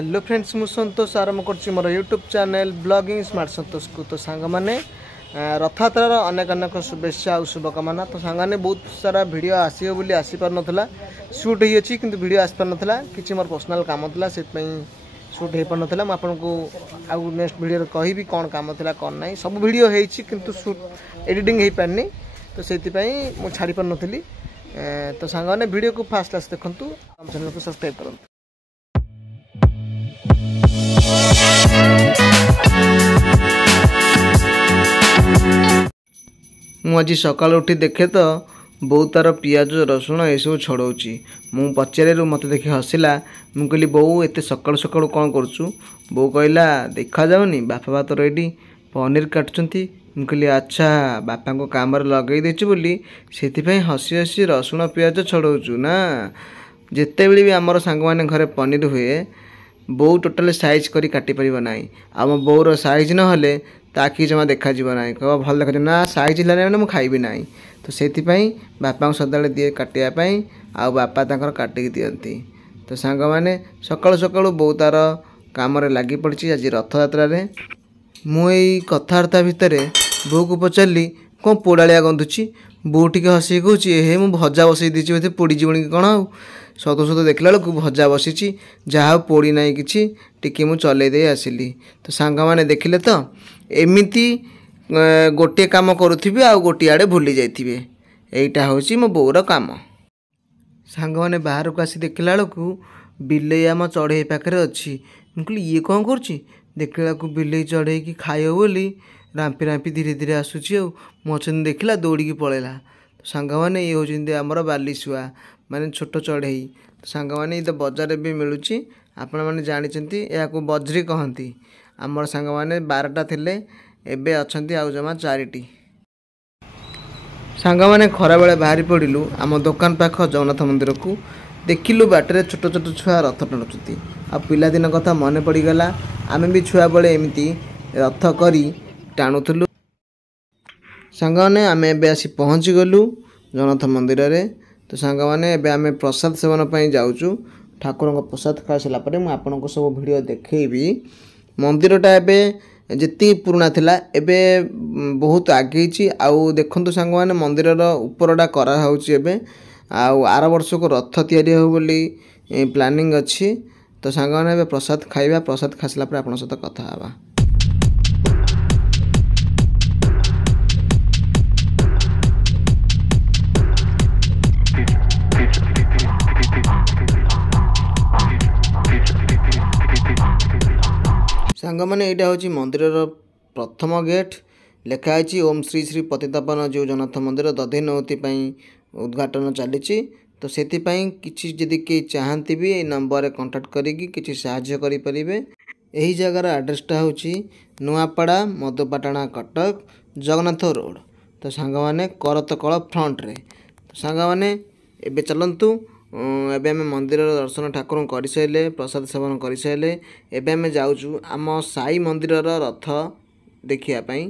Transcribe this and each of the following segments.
Hello friends मु संतोष आरंभ कर मोर यूट्यूब चैनल ब्लॉगिंग स्मार्ट संतोष को। तो सांग मैंने रथयात्रार अनेक अनेक शुभेच्छा और शुभकामना। तो सांग बहुत सारा वीडियो आसो बोली आसीपार नाला सुट होती कि वीडियो आसपार नाला कि मोर पर्सनाल काम था से सुट हो पार नाला। मुझे आपको आउ नेक्स्ट वीडियो कहि कौन काम था कौन ना सब वीडियो होती सुट एडिटिंग हो पारनी। तो से मुझे छाड़ी पार नी। तो सांग मैंने वीडियो को फास्ट क्लास देखूँ चैनल को सब्सक्राइब करूँ। मुझे सकाल उठी देखे तो बो तार पियाज रसुण ये सब छड़ाऊँगी। मु पचारू मत देखी हसिला। मु कहली बो एत सकालू सकालू कौन करुचु? बो कहला देखा जाऊनी बापा बा तोर ये पनीर काटुंट। मु कहली अच्छा बापा को काम लगे देचु बोली से हसी हसी रसुण पियाज छड़ाऊँ ना। जिते बड़ी भी आमर सांग मैंने घरे पनीर हुए बो टोटाल साइज करी काटी पार ना। आम बोर साइज ना ताकि जमा देखा ना कह भल देखा ना साइज है मैंने मुझे खाइबी ना। तो से बापा को सदा दिए काटापी आ बापा तक काटिक दिखती। तो सांग मैंने सकालू सकालू बो तार कम लगी पड़ी। आज रथयात्रा मुई कथबार्ता भितर बो को पचारि कौन पोड़ाया गंधुची। बो टी हसी कौच हे मुझे भजा बसई दी बोधे पोड़ी जीवन कि कौन आउ सत सत देखला बेलू भजा बसी जहाँ पोड़ी ना कि टी मुझे चलई आसिली। तो सांग मैंने देखिले तो एमती गोटे काम करुथिबे आ गोटे आड़े भूली जाइथिबे। एइटा होची मो बोर काम। सांग मैंने बाहर को आसी देखला बेलू बिलेई आम चढ़ई पाखे अच्छी। मुझे ये कौन करुच्ची देखला बिलेई चढ़ई कि खाइब बोली रांपी रांपी धीरे धीरे आसूची आ मचंद देखला दौड़ी पड़ेगा। तो सांग मैंने ये होचंदी आमर बालीशुआ माने छोट चढ़ई। तो सांग मैंने ये तो बजार भी मिलूँ आपण मैंने जानते या बजरी कहती। आमर सांग मैंने 12टा थिले एबे अछंती आउ जमा 4टी। सांग मैंने खरा बेले बाहरी पड़िलु आम दुकान पाख जगन्नाथ मंदिर को देखिलु बाटर छोट छोट छुआ रथ टाणुंट। आ पिलादिन कथा मन पड़गला। आम भी छुआ बेले एमती रथ करी टाणुलु। सांग मैंने आम एबे आसी पहुँची गलु जगन्नाथ मंदिर रे। तो सांग मैंने एबे आम प्रसाद सेवन पर जाऊँ। ठाकुर को प्रसाद खाई सारापर मुझे आपको सब वीडियो देखी। मंदिरटा एबे जी पुराना थिला एबे बहुत आगे आउ देखु सांग मैंने मंदिर उपरटा कराऊँच एबे आउ आर वर्ष को रथ तैयारी हो बोली प्लानिंग अच्छी। तो सांग मैंने एबे प्रसाद खाइबा प्रसाद खाई सारापर आपन सहित कथा हवा। सांग मैंने यहाँ हूँ मंदिर प्रथम गेट लिखाई ओम श्री श्री पतितापन जो जगन्नाथ मंदिर दधि नौती उद्घाटन चली। तो से किसी जदि कई चाहती भी ये नंबर कांटेक्ट करी साहाय्य करें। यही जगार एड्रेसटा हूँ नुआपड़ा मधुपाटना कटक जगन्नाथ रोड। तो सांग मैंने करतकल फ्रंट रे। तो सांग मैंने एबे चलतु एबे आम मंदिर दर्शन ठाकुर कर सारे प्रसाद सेवन कर सारे एबे आम जाऊँ आम साई मंदिर रथ देखापी।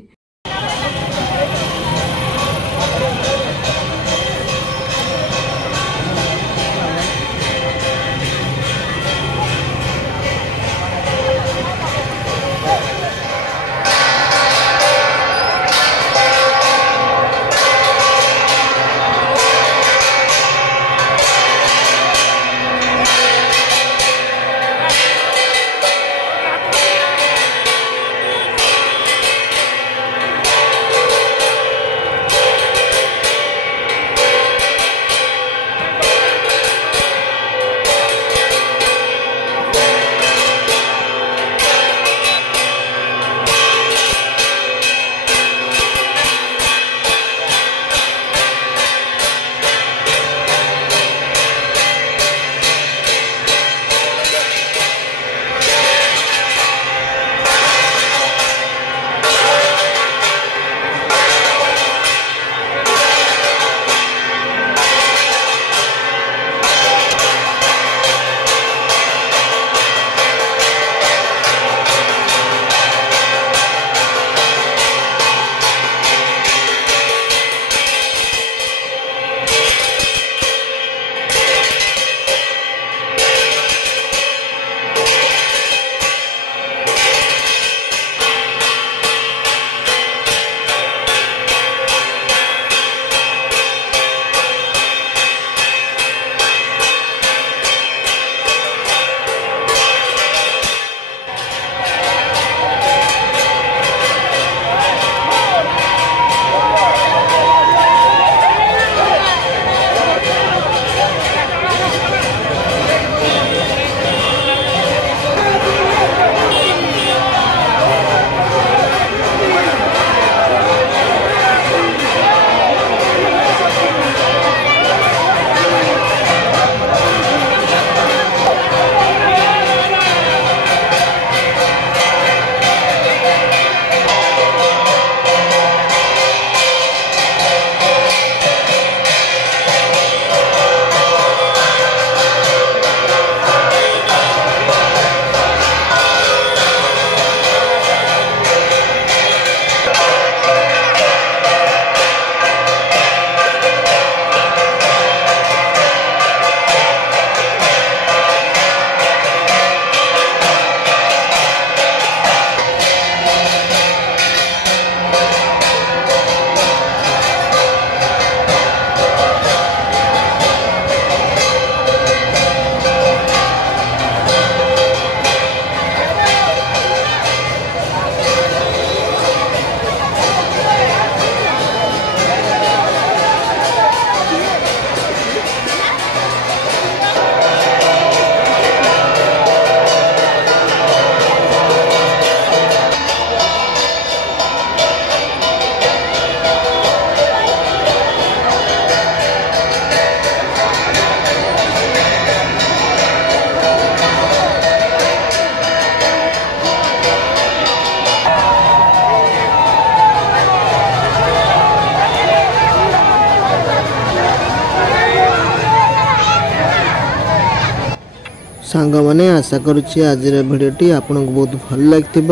ସାଙ୍ଗମାନେ ଆଶା କରୁଛି ଆଜିର ଭିଡ଼ିଓଟି ଆପଣଙ୍କୁ ବହୁତ ଭଲ ଲାଗିଥିବ।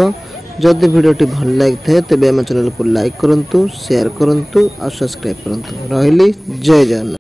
ଯଦି ଭିଡ଼ିଓଟି ଭଲ ଲାଗିଥାଏ ତେବେ ଆମ ଚ୍ୟାନେଲକୁ ଲାଇକ୍ କରନ୍ତୁ, ସେୟାର କରନ୍ତୁ ଆଉ ସବସ୍କ୍ରାଇବ୍ କରନ୍ତୁ। ରହିଲି, ଜୟ ଜଗନ୍ନାଥ।